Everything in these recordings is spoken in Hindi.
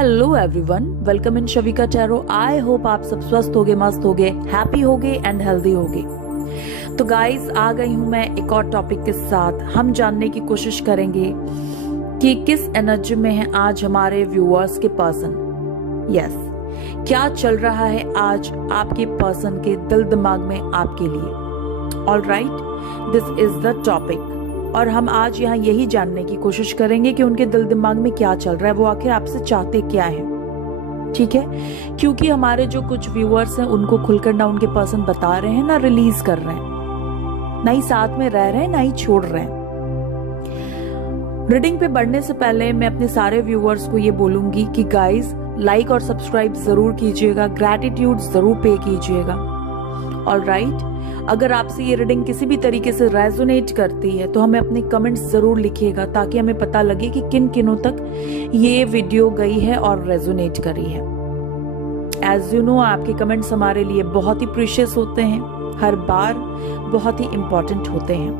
Hello everyone, welcome in Shavika tarot. I hope आप सब स्वस्थ होगे, मस्त होगे, हैप्पी होगे एंड हेल्दी होगे। तो गाइस, आ गई हूं मैं एक और टॉपिक के साथ। हम जानने की कोशिश करेंगे कि किस एनर्जी में है आज हमारे व्यूअर्स के पर्सन। यस, क्या चल रहा है आज आपके पर्सन के दिल दिमाग में आपके लिए। All right, this is the topic. और हम आज यहाँ यही जानने की कोशिश करेंगे कि उनके दिल दिमाग में क्या चल रहा है, वो आखिर आपसे चाहते क्या है। ठीक है, क्योंकि हमारे जो कुछ व्यूअर्स हैं उनको खुलकर ना उनके पर्सन बता रहे हैं, ना रिलीज कर रहे हैं, ना ही साथ में रह रहे हैं, ना ही छोड़ रहे हैं। रीडिंग पे बढ़ने से पहले मैं अपने सारे व्यूअर्स को ये बोलूंगी कि गाइज, लाइक और सब्सक्राइब जरूर कीजिएगा, ग्रैटिट्यूड जरूर पे कीजिएगा। ऑल राइट, अगर आपसे ये रीडिंग किसी भी तरीके से रेजोनेट करती है तो हमें अपने कमेंट्स जरूर लिखिएगा, ताकि हमें पता लगे कि किन किनों तक ये वीडियो गई है और रेजोनेट करी है। एज यू नो, आपके कमेंट्स हमारे लिए बहुत ही प्रीशियस होते हैं, हर बार बहुत ही इंपॉर्टेंट होते हैं।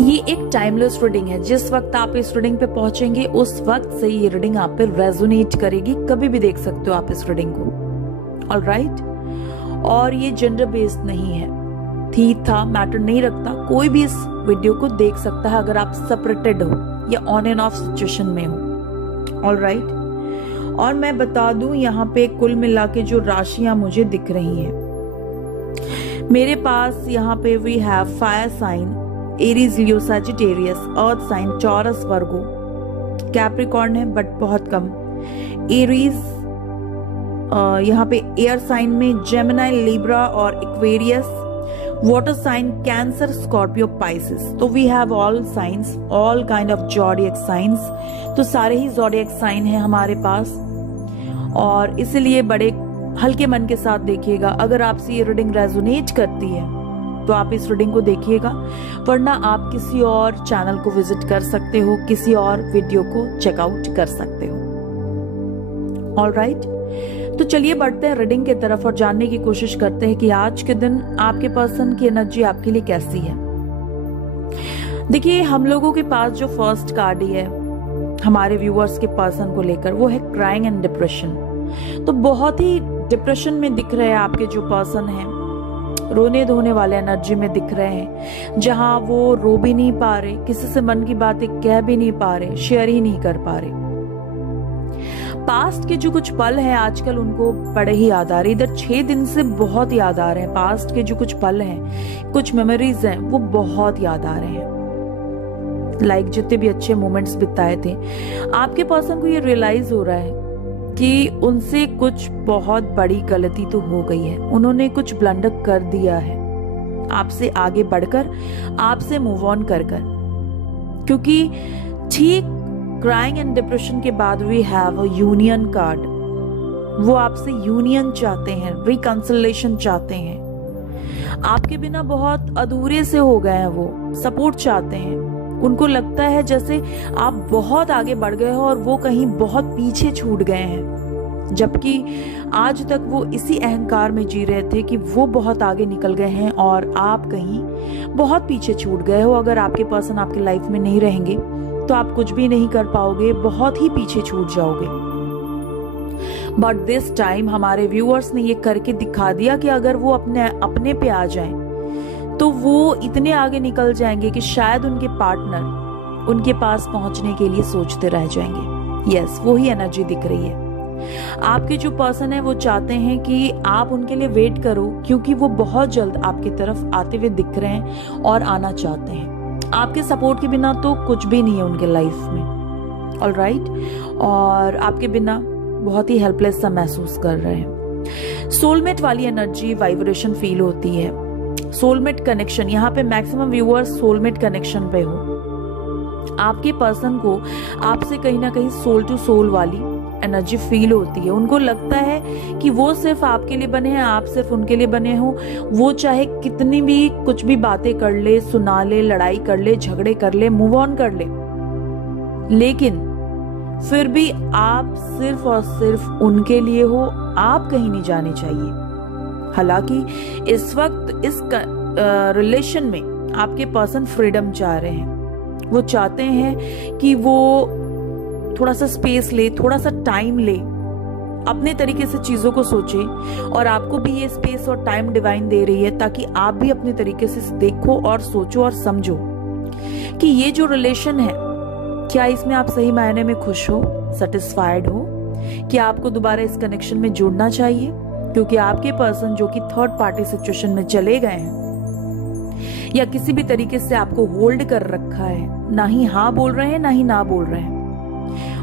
ये एक टाइमलेस रीडिंग है। जिस वक्त आप इस रीडिंग पे पहुंचेंगे उस वक्त से ये रीडिंग आप पे रेजोनेट करेगी। कभी भी देख सकते हो आप इस रीडिंग को। ऑल राइट, और ये जेंडर बेस्ड नहीं है, थी था मैटर नहीं रखता। कोई भी इस वीडियो को देख सकता है, अगर आप सेपरेटेड हो या ऑन एंड ऑफ सिचुएशन में हो। ऑल राइट, और मैं बता दूं, यहाँ पे कुल मिला के जो राशियां मुझे दिख रही हैं मेरे पास, यहाँ पे we have fire sign, Aries, Leo, Sagittarius, earth sign, Taurus, Virgo, Capricorn है बट बहुत कम, एरीज, यहाँ पे एयर साइन में जेमिनी, लिब्रा और Aquarius, water sign Cancer, Scorpio, Pisces. तो we have all signs, all kind of zodiac signs. तो सारे ही ज़ोडिएक साइन हैं हमारे पास, और इसलिए बड़े हल्के मन के साथ देखिएगा। अगर आपसे ये रीडिंग रेजोनेट करती है तो आप इस रीडिंग को देखिएगा, वरना आप किसी और चैनल को विजिट कर सकते हो, किसी और वीडियो को चेकआउट कर सकते हो। ऑल राइट, तो चलिए बढ़ते हैं रीडिंग की तरफ और जानने की कोशिश करते हैं कि आज के दिन आपके पर्सन की एनर्जी आपके लिए कैसी है। देखिए, हम लोगों के पास जो फर्स्ट कार्ड ही है हमारे व्यूअर्स के पर्सन को लेकर, वो है क्राइंग एंड डिप्रेशन। तो बहुत ही डिप्रेशन में दिख रहे हैं आपके जो पर्सन हैं, रोने धोने वाले एनर्जी में दिख रहे हैं, जहां वो रो भी नहीं पा रहे, किसी से मन की बातें कह भी नहीं पा रहे, शेयर ही नहीं कर पा रहे। पास्ट के जो कुछ पल हैं आजकल उनको बड़े ही याद आ रहे, इधर 6 दिन से बहुत याद आ रहे हैं। पास्ट के जो कुछ पल हैं, कुछ मेमोरीज हैं, वो बहुत याद आ रहे हैं। लाइक जितने भी अच्छे मोमेंट्स बिताए थे, आपके पर्सन को ये रियलाइज हो रहा है कि उनसे कुछ बहुत बड़ी गलती तो हो गई है, उन्होंने कुछ ब्लंडर कर दिया है आपसे आगे बढ़कर, आपसे मूव ऑन कर कर। क्योंकि ठीक क्राइंग एंड डिप्रेशन के बाद we have a union card. वो आपसे यूनियन चाहते हैं, रिकंसिलेशन चाहते हैं। आपके बिना बहुत अधूरे से हो गए हैं, वो सपोर्ट चाहते हैं। उनको लगता है जैसे आप बहुत आगे बढ़ गए हो और वो कहीं बहुत पीछे छूट गए हैं, जबकि आज तक वो इसी अहंकार में जी रहे थे कि वो बहुत आगे निकल गए हैं और आप कहीं बहुत पीछे छूट गए हो। अगर आपके पर्सन आपकी लाइफ में नहीं रहेंगे तो आप कुछ भी नहीं कर पाओगे, बहुत ही पीछे छूट जाओगे। बट दिस टाइम हमारे व्यूअर्स ने ये करके दिखा दिया कि अगर वो अपने पे आ जाएं तो वो इतने आगे निकल जाएंगे कि शायद उनके पार्टनर उनके पास पहुंचने के लिए सोचते रह जाएंगे। यस, वो ही एनर्जी दिख रही है। आपके जो पर्सन है वो चाहते हैं कि आप उनके लिए वेट करो, क्योंकि वो बहुत जल्द आपकी तरफ आते हुए दिख रहे हैं और आना चाहते हैं। आपके सपोर्ट के बिना तो कुछ भी नहीं है उनके लाइफ में। ऑल राइट, और आपके बिना बहुत ही हेल्पलेस सा महसूस कर रहे हैं। सोलमेट वाली एनर्जी, वाइब्रेशन फील होती है। सोलमेट कनेक्शन, यहाँ पे मैक्सिमम व्यूअर्स सोलमेट कनेक्शन पे हो। आपके पर्सन को आपसे कहीं ना कहीं सोल टू सोल वाली एनर्जी फील होती है। उनको लगता है कि वो सिर्फ आपके लिए बने हैं, आप सिर्फ उनके लिए बने हो। वो चाहे कितनी भी कुछ भी बातें कर ले, सुना ले, लड़ाई कर ले, झगड़े कर ले, मूव ऑन कर ले, लेकिन फिर भी आप सिर्फ और सिर्फ उनके लिए हो, आप कहीं नहीं जाने चाहिए। हालांकि इस वक्त इस रिलेशन में आपके पर्सन फ्रीडम चाह रहे हैं। वो चाहते हैं कि वो थोड़ा सा स्पेस ले, थोड़ा सा टाइम ले, अपने तरीके से चीजों को सोचे। और आपको भी ये स्पेस और टाइम डिवाइन दे रही है ताकि आप भी अपने तरीके से देखो और सोचो और समझो कि ये जो रिलेशन है, क्या इसमें आप सही मायने में खुश हो, सेटिस्फाइड हो, कि आपको दोबारा इस कनेक्शन में जुड़ना चाहिए। क्योंकि आपके पर्सन जो कि थर्ड पार्टी सिचुएशन में चले गए हैं या किसी भी तरीके से आपको होल्ड कर रखा है, ना ही हाँ बोल रहे हैं ना ही ना बोल रहे हैं,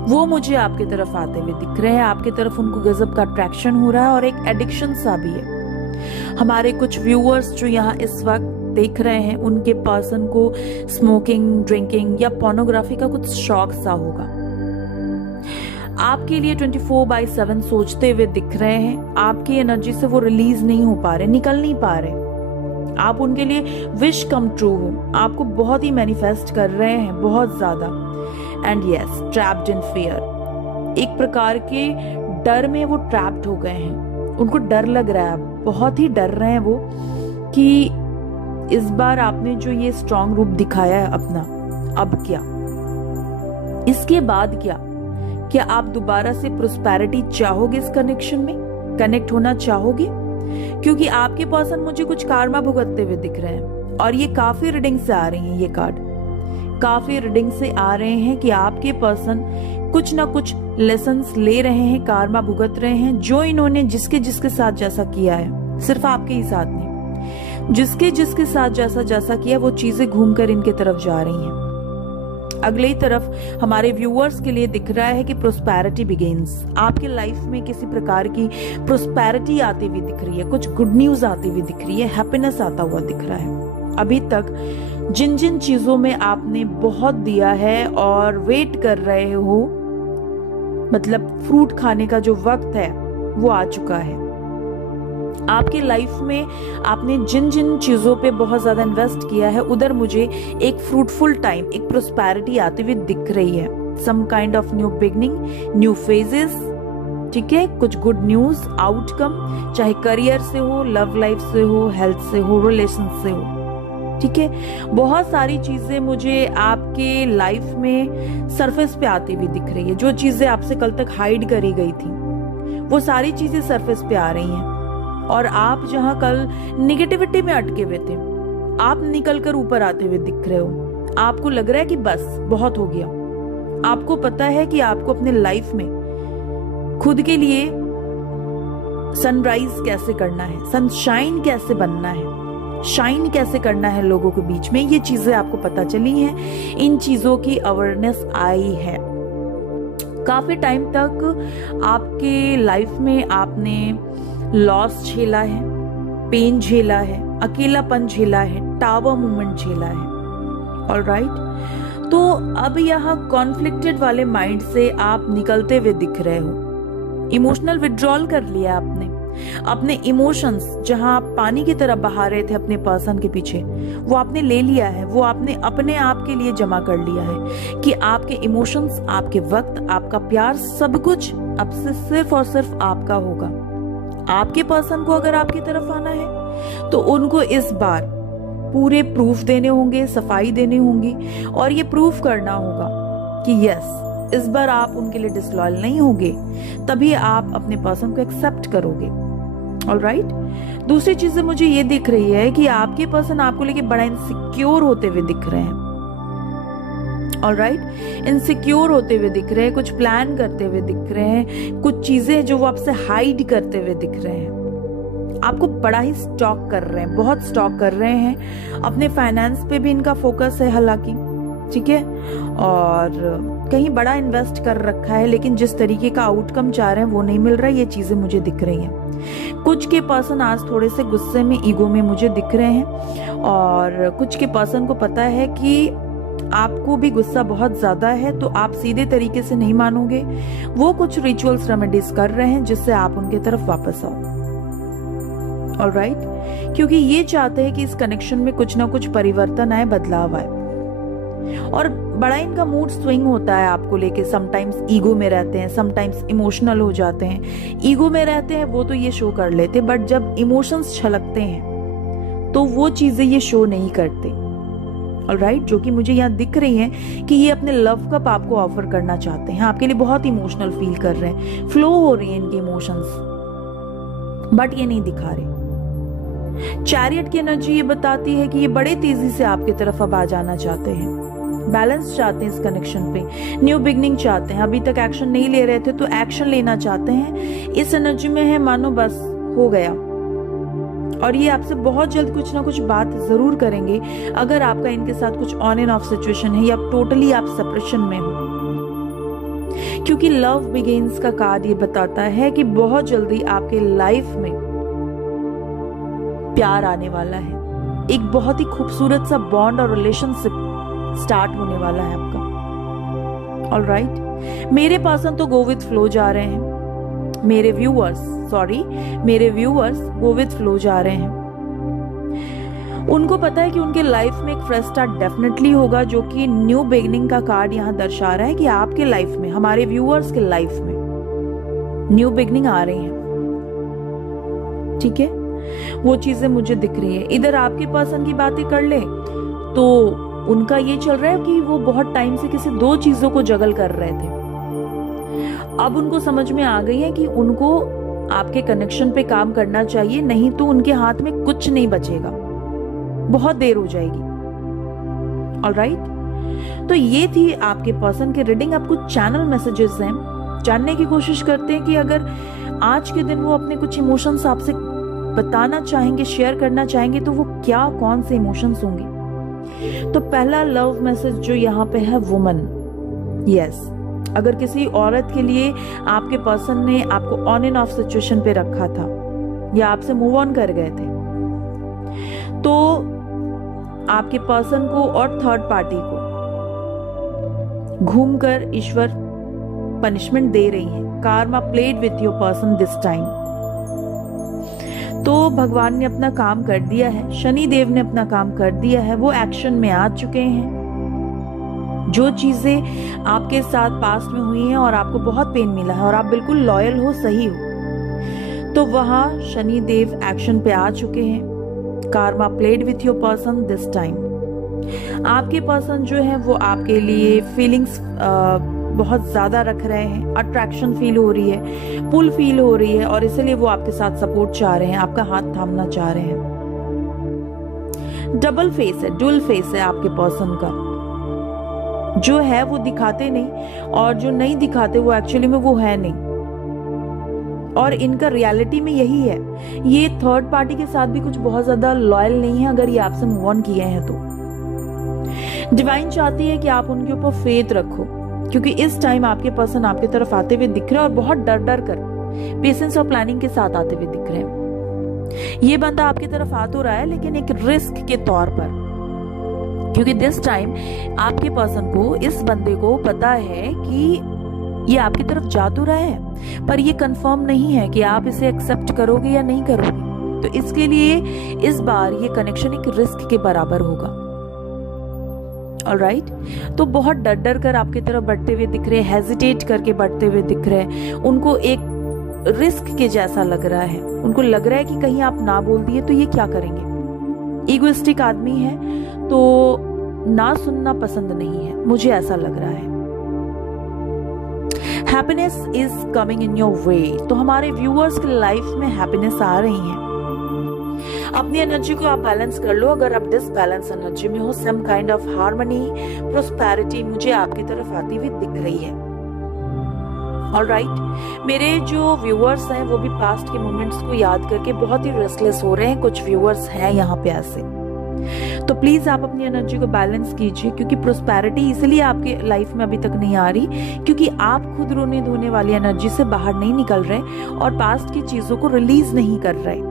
वो मुझे आपके तरफ आते हुए दिख रहे हैं। आपके तरफ उनको गजब का अट्रैक्शन हो रहा है और एक एडिक्शन सा भी है। हमारे कुछ व्यूअर्स जो यहाँ इस वक्त देख रहे हैं, उनके पर्सन को स्मोकिंग, ड्रिंकिंग या पोर्नोग्राफी का कुछ शौक सा होगा। आपके लिए 24/7 सोचते हुए दिख रहे हैं। आपकी एनर्जी से वो रिलीज नहीं हो पा रहे, निकल नहीं पा रहे। आप उनके लिए विश कम ट्रू हो, आपको बहुत ही मैनिफेस्ट कर रहे हैं, बहुत ज्यादा। And yes, trapped in fear, एक प्रकार के डर में वो ट्रैप्ड हो गए हैं। उनको डर लग रहा है, बहुत ही डर रहे हैं वो कि इस बार आपने जो ये स्ट्रॉन्ग रूप दिखाया है अपना, अब क्या, इसके बाद क्या आप दोबारा से प्रोस्पेरिटी चाहोगे इस कनेक्शन में, कनेक्ट होना चाहोगे? क्योंकि आपके पर्सन मुझे कुछ कार्मा भुगतते हुए दिख रहे हैं और ये काफी रीडिंग से आ रही हैं, ये कार्ड काफी रीडिंग से आ रहे हैं कि आपके पर्सन कुछ ना कुछ लेसन्स ले रहे हैं, कार्मा भुगत रहे हैं। जो इन्होंने जिसके साथ जैसा किया है, सिर्फ आपके ही साथ नहीं, जिसके साथ जैसा किया, वो चीजें घूमकर इनके तरफ जा रही हैं। अगले ही तरफ हमारे व्यूअर्स के लिए दिख रहा है कि प्रोस्पेरिटी बिगिंस। आपके लाइफ में किसी प्रकार की प्रोस्पेरिटी आती हुई दिख रही है, कुछ गुड न्यूज आती हुई दिख रही है, हैप्पीनेस आता हुआ दिख रहा है। अभी तक जिन जिन चीजों में आपने बहुत दिया है और वेट कर रहे हो, मतलब फ्रूट खाने का जो वक्त है वो आ चुका है। आपके लाइफ में आपने जिन जिन चीजों पे बहुत ज्यादा इन्वेस्ट किया है, उधर मुझे एक फ्रूटफुल टाइम, एक प्रोस्पेरिटी आती हुई दिख रही है। Some kind of new beginning, new phases, ठीक है, कुछ गुड न्यूज, आउटकम, चाहे करियर से हो, लव लाइफ से हो, हेल्थ से हो, रिलेशन से हो, ठीक है। बहुत सारी चीजें मुझे आपके लाइफ में सरफेस पे आती हुई दिख रही है। जो चीजें आपसे कल तक हाइड करी गई थी, वो सारी चीजें सरफेस पे आ रही हैं। और आप जहां कल निगेटिविटी में अटके हुए थे, आप निकलकर ऊपर आते हुए दिख रहे हो। आपको लग रहा है कि बस बहुत हो गया। आपको पता है कि आपको अपने लाइफ में खुद के लिए सनराइज कैसे करना है, सनशाइन कैसे बनना है, शाइन कैसे करना है लोगों के बीच में, ये चीजें आपको पता चली हैं। इन चीजों की अवेयरनेस आई है। काफी टाइम तक आपके लाइफ में आपने लॉस झेला है, पेन झेला है, अकेलापन झेला है, टावर मूवमेंट झेला है। ऑलराइट, तो अब यहाँ कॉन्फ्लिक्टेड वाले माइंड से आप निकलते हुए दिख रहे हो। इमोशनल विड्रॉल कर लिया आपने, अपने इमोशंस जहां आप पानी की तरह बहा रहे थे अपने पर्सन के पीछे, वो आपने ले लिया है, वो आपने अपने आप के लिए जमा कर लिया है कि आपके इमोशंस, आपके वक्त, आपका प्यार, सब कुछ अब से सिर्फ और सिर्फ आपका होगा। आपके पर्सन को अगर आपकी तरफ आना है तो उनको इस बार पूरे प्रूफ देने होंगे, सफाई देनी होंगी और ये प्रूफ करना होगा कि यस, इस बार आप उनके लिए डिसलॉयल नहीं होंगे, तभी आप अपने पर्सन को एक्सेप्ट करोगे। ऑलराइट, दूसरी चीज मुझे ये दिख रही है कि आपके पर्सन आपको लेके बड़ा इनसिक्योर होते हुए दिख रहे हैं। ऑलराइट, इनसिक्योर होते हुए दिख रहे हैं, कुछ प्लान करते हुए दिख रहे हैं, कुछ चीजें जो वो आपसे हाइड करते हुए दिख रहे हैं। आपको बड़ा ही स्टॉक कर रहे हैं, बहुत स्टॉक कर रहे हैं। अपने फाइनेंस पे भी इनका फोकस है हालांकि, ठीक है, और कहीं बड़ा इन्वेस्ट कर रखा है, लेकिन जिस तरीके का आउटकम चाह रहे हैं वो नहीं मिल रहा है। ये चीजें मुझे दिख रही हैं। कुछ के पर्सन आज थोड़े से गुस्से में, ईगो में मुझे दिख रहे हैं और कुछ के पर्सन को पता है कि आपको भी गुस्सा बहुत ज्यादा है, तो आप सीधे तरीके से नहीं मानोगे। वो कुछ रिचुअल्स, रेमेडीज कर रहे हैं जिससे आप उनके तरफ वापस आओ। ऑलराइट, क्योंकि ये चाहते हैं कि इस कनेक्शन में कुछ ना कुछ परिवर्तन आए, बदलाव आए। और बड़ा इनका मूड स्विंग होता है आपको लेके। समटाइम्स ईगो में रहते हैं, समटाइम्स इमोशनल हो जाते हैं। ईगो में रहते हैं वो तो ये शो कर लेते, बट जब इमोशंस छलकते हैं तो वो चीजें ये शो नहीं करते। ऑलराइट, जो कि मुझे यहाँ दिख रही हैं कि ये अपने लव कप आपको ऑफर करना चाहते हैं, आपके लिए बहुत इमोशनल फील कर रहे हैं, फ्लो हो रही है इनके इमोशंस, बट ये नहीं दिखा रहे। चैरियट की एनर्जी ये बताती है कि ये बड़े तेजी से आपकी तरफ अब आ जाना चाहते हैं, बैलेंस चाहते हैं इस कनेक्शन पे, न्यू बिगनिंग चाहते हैं, अभी तक एक्शन नहीं ले रहे थे तो एक्शन लेना चाहते हैं। इस एनर्जी में है मानो बस हो गया, और ये आपसे बहुत जल्द कुछ ना कुछ बात जरूर करेंगे अगर आपका इनके साथ कुछ ऑन एंड ऑफ सिचुएशन है या टोटली आप सेपरेशन में हो, क्योंकि लव बिगिंस का कार्ड ये बताता है कि बहुत जल्दी आपके लाइफ में प्यार आने वाला है, एक बहुत ही खूबसूरत सा बॉन्ड और रिलेशनशिप स्टार्ट होने वाला है आपका। ऑलराइट, मेरे पर्सन तो गो विथ फ्लो जा रहे हैं, मेरे व्यूअर्स गो विथ फ्लो जा रहे हैं। उनको पता है कि उनके लाइफ में एक फ्रेश स्टार्ट डेफिनेटली होगा, जो कि न्यू बिगिनिंग का कार्ड यहाँ दर्शा रहा है कि आपके लाइफ में, हमारे व्यूअर्स के लाइफ में न्यू बिगिनिंग आ रही है। ठीक है, वो चीजें मुझे दिख रही है। इधर आपके पर्सन की बातें कर ले तो उनका ये चल रहा है कि वो बहुत टाइम से किसी दो चीजों को जगल कर रहे थे, अब उनको समझ में आ गई है कि उनको आपके कनेक्शन पे काम करना चाहिए, नहीं तो उनके हाथ में कुछ नहीं बचेगा, बहुत देर हो जाएगी। ऑलराइट, तो ये थी आपके पर्सन की रीडिंग। अब कुछ चैनल मैसेजेस हैं, जानने की कोशिश करते हैं कि अगर आज के दिन वो अपने कुछ इमोशंस आपसे बताना चाहेंगे, शेयर करना चाहेंगे, तो वो क्या, कौन से इमोशंस होंगे। तो पहला लव मैसेज जो यहाँ पे है, वुमन। यस, अगर किसी औरत के लिए आपके पर्सन ने आपको ऑन एंड ऑफ सिचुएशन पे रखा था या आपसे मूव ऑन कर गए थे, तो आपके पर्सन को और थर्ड पार्टी को घूमकर ईश्वर पनिशमेंट दे रही है। Karma played with your person this time. तो भगवान ने अपना काम कर दिया है, शनि देव ने अपना काम कर दिया है, वो एक्शन में आ चुके हैं। जो चीजें आपके साथ पास्ट में हुई हैं और आपको बहुत पेन मिला है और आप बिल्कुल लॉयल हो, सही हो, तो वहां शनि देव एक्शन पे आ चुके हैं। Karma played with your person this time. आपके पर्सन जो है वो आपके लिए फीलिंग्स बहुत ज्यादा रख रहे हैं, अट्रैक्शन फील हो रही है, पुल फील हो रही है, और इसलिए वो आपके साथ सपोर्ट चाह रहे हैं, आपका हाथ थामना चाह रहे हैं। डबल फेस है, डुअल फेस है आपके पर्सन का, जो है वो दिखाते नहीं, और जो नहीं दिखाते वो एक्चुअली में वो है नहीं, और इनका रियलिटी में यही है। ये थर्ड पार्टी के साथ भी कुछ बहुत ज्यादा लॉयल नहीं है अगर ये आपसे मूव ऑन किए हैं तो। डिवाइन चाहती है कि आप उनके ऊपर फेथ रखो, क्योंकि इस टाइम आपके पर्सन आपके तरफ आते हुए दिख रहे हैं और बहुत डर डर कर, पेशेंस और प्लानिंग के साथ आते हुए दिख रहे हैं। ये बंदा आपकी तरफ आ तो रहा है लेकिन एक रिस्क के तौर पर, क्योंकि दिस टाइम आपके पर्सन को, इस बंदे को पता है कि ये आपकी तरफ जा तो रहा है, पर ये कंफर्म नहीं है कि आप इसे एक्सेप्ट करोगे या नहीं करोगे। तो इसके लिए इस बार ये कनेक्शन एक रिस्क के बराबर होगा। ऑलराइट, तो बहुत डर डर कर आपकी तरफ बढ़ते हुए दिख रहे हैं, हेजिटेट करके बढ़ते हुए दिख रहे हैं। उनको एक रिस्क के जैसा लग रहा है, उनको लग रहा है कि कहीं आप ना बोल दिए तो ये क्या करेंगे। इगोइस्टिक आदमी है तो ना सुनना पसंद नहीं है, मुझे ऐसा लग रहा है। Happiness is coming in your way, तो हमारे व्यूअर्स की लाइफ में हैप्पीनेस आ रही है। अपनी एनर्जी को आप बैलेंस कर लो। अगर आप डिसबैलेंस एनर्जी में हो, some kind of harmony, prosperity मुझे आपकी तरफ आती हुई दिख रही है। ऑलराइट, मेरे जो व्यूअर्स हैं वो भी पास्ट के मोमेंट्स को याद करके बहुत ही रेस्टलेस हो रहे हैं। कुछ व्यूअर्स हैं यहाँ पे ऐसे, तो प्लीज आप अपनी एनर्जी को बैलेंस कीजिए, क्योंकि प्रोस्पेरिटी इसलिए आपके लाइफ में अभी तक नहीं आ रही क्योंकि आप खुद रोने धोने वाली एनर्जी से बाहर नहीं निकल रहे और पास्ट की चीजों को रिलीज नहीं कर रहे,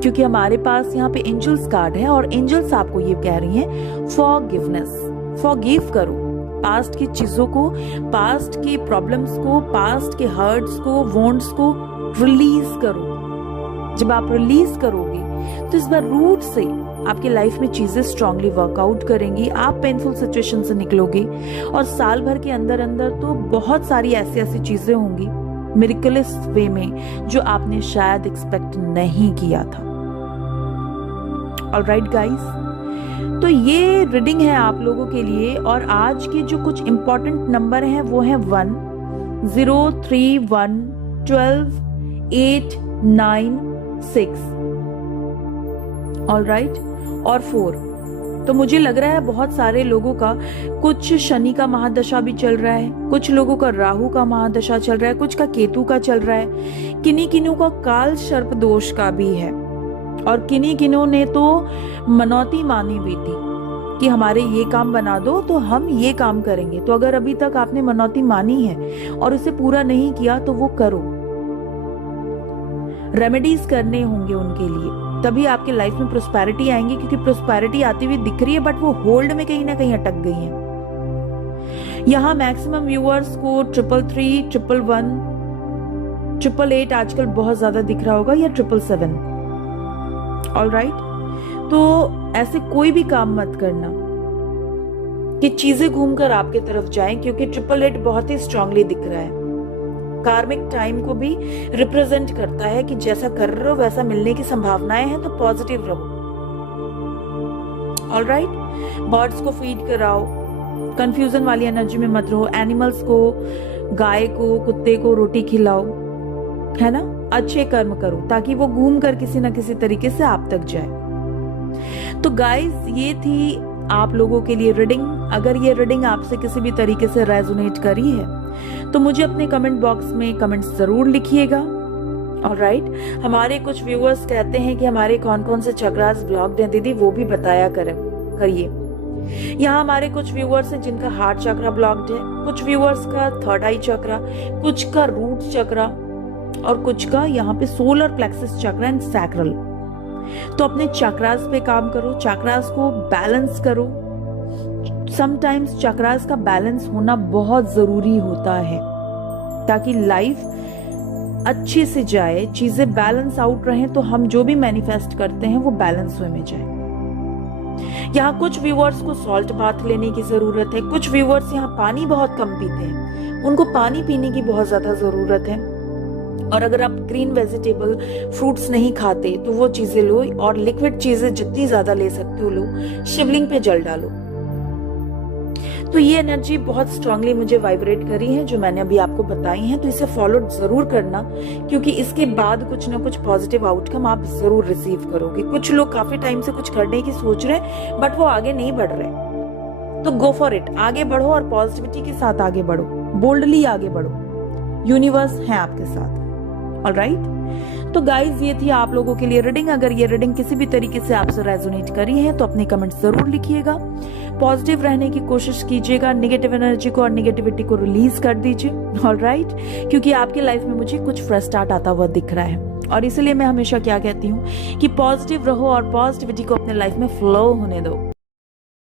क्योंकि हमारे पास यहाँ पे एंजल्स कार्ड है और एंजल्स आपको ये कह रही हैं फॉरगिवनेस, फॉरगिव करो पास्ट की चीजों को, पास्ट की प्रॉब्लम्स को, पास्ट के हर्ट्स को, वॉन्ट्स को रिलीज करो। जब आप रिलीज करोगे तो इस बार रूट से आपकी लाइफ में चीजें स्ट्रांगली वर्कआउट करेंगी, आप पेनफुल सिचुएशन से निकलोगे और साल भर के अंदर अंदर तो बहुत सारी ऐसी ऐसी चीजें होंगी मिरेकलस वे में जो आपने शायद एक्सपेक्ट नहीं किया था। ऑलराइट गाइस, तो ये रीडिंग है आप लोगों के लिए। और आज के जो कुछ इंपॉर्टेंट नंबर हैं वो है 1, 0, 3, 1, 12, 8, 9, 6, ऑल राइट, और 4। तो मुझे लग रहा है बहुत सारे लोगों का कुछ शनि का महादशा भी चल रहा है, कुछ लोगों का राहु का महादशा चल रहा है, कुछ का केतु का चल रहा है, किन्हीं किन्हीं का काल सर्प दोष का भी है, और किन्हीं किन्हों ने तो मनौती मानी भी थी कि हमारे ये काम बना दो तो हम ये काम करेंगे। तो अगर अभी तक आपने मनौती मानी है और उसे पूरा नहीं किया तो वो करो, रेमेडीज करने होंगे उनके लिए, तभी आपके लाइफ में प्रोस्पेरिटी आएंगी। क्योंकि प्रोस्पेरिटी आती हुई दिख रही है बट वो होल्ड में कहीं ना कहीं अटक गई है। यहाँ मैक्सिमम व्यूअर्स को 333, 111, 888 आजकल बहुत ज्यादा दिख रहा होगा, या 777, ऑल राइट। तो ऐसे कोई भी काम मत करना कि चीजें घूमकर आपके तरफ जाएं, क्योंकि 888 बहुत ही स्ट्रांगली दिख रहा है। कार्मिक टाइम को भी रिप्रेजेंट करता है कि जैसा कर रहे हो वैसा मिलने की संभावनाएं हैं, तो पॉजिटिव रहो, ऑल राइट। बर्ड्स को फीड कराओ, कंफ्यूजन वाली एनर्जी में मत रहो, एनिमल्स को, गाय को, कुत्ते को रोटी खिलाओ, है ना, अच्छे कर्म करो ताकि वो घूम कर किसी ना किसी तरीके से आप तक जाए। तो गाइस, ये थी आप लोगों के लिए रीडिंग। अगर ये रीडिंग आपसे किसी भी तरीके से रेजोनेट करी है तो मुझे अपने कमेंट बॉक्स में कमेंट जरूर लिखिएगा, ऑलराइट। हमारे कुछ व्यूअर्स कहते हैं कि हमारे कौन कौन से चक्रास ब्लॉक्ड हैं दीदी, वो भी बताया करिए। यहाँ हमारे कुछ व्यूअर्स हैं जिनका हार्ट चक्रा ब्लॉक्ड है, कुछ व्यूअर्स का थर्ड आई चक्रा, कुछ का रूट चक्रा, और कुछ का यहाँ पे solar plexus chakra and sacral. तो अपने चक्रास पे काम करो, चक्रास को बैलेंस करो। समटाइम्स चक्रास का बैलेंस होना बहुत जरूरी होता है ताकि लाइफ अच्छे से जाए, चीजें बैलेंस आउट रहें, तो हम जो भी मैनिफेस्ट करते हैं वो बैलेंस वे में जाए। यहाँ कुछ व्यूअर्स को सॉल्ट बाथ लेने की जरूरत है, कुछ व्यूअर्स यहाँ पानी बहुत कम पीते हैं, उनको पानी पीने की बहुत ज्यादा जरूरत है। और अगर आप ग्रीन वेजिटेबल फ्रूट्स नहीं खाते तो वो चीजें लो, और लिक्विड चीजें जितनी ज्यादा ले सकते हो लो, शिवलिंग पे जल डालो। तो ये एनर्जी बहुत स्ट्रांगली मुझे वाइब्रेट करी है जो मैंने अभी आपको बताई है, तो इसे फॉलो जरूर करना, क्योंकि इसके बाद कुछ ना कुछ पॉजिटिव आउटकम आप जरूर रिसीव करोगे। कुछ लोग काफी टाइम से कुछ करने की सोच रहे हैं बट वो आगे नहीं बढ़ रहे, तो गो फॉर इट, आगे बढ़ो और पॉजिटिविटी के साथ आगे बढ़ो, बोल्डली आगे बढ़ो, यूनिवर्स है आपके साथ, ऑलराइट। तो गाइज, ये थी आप लोगों के लिए रीडिंग। अगर ये रीडिंग किसी भी तरीके से आपसे रेजोनेट करी है तो अपने कमेंट जरूर लिखिएगा। पॉजिटिव रहने की कोशिश कीजिएगा, नेगेटिव एनर्जी को और नेगेटिविटी को रिलीज कर दीजिए, ऑलराइट, क्योंकि आपकी लाइफ में मुझे कुछ फ्रेश स्टार्ट आता हुआ दिख रहा है। और इसलिए मैं हमेशा क्या कहती हूँ कि पॉजिटिव रहो और पॉजिटिविटी को अपने लाइफ में फ्लो होने दो।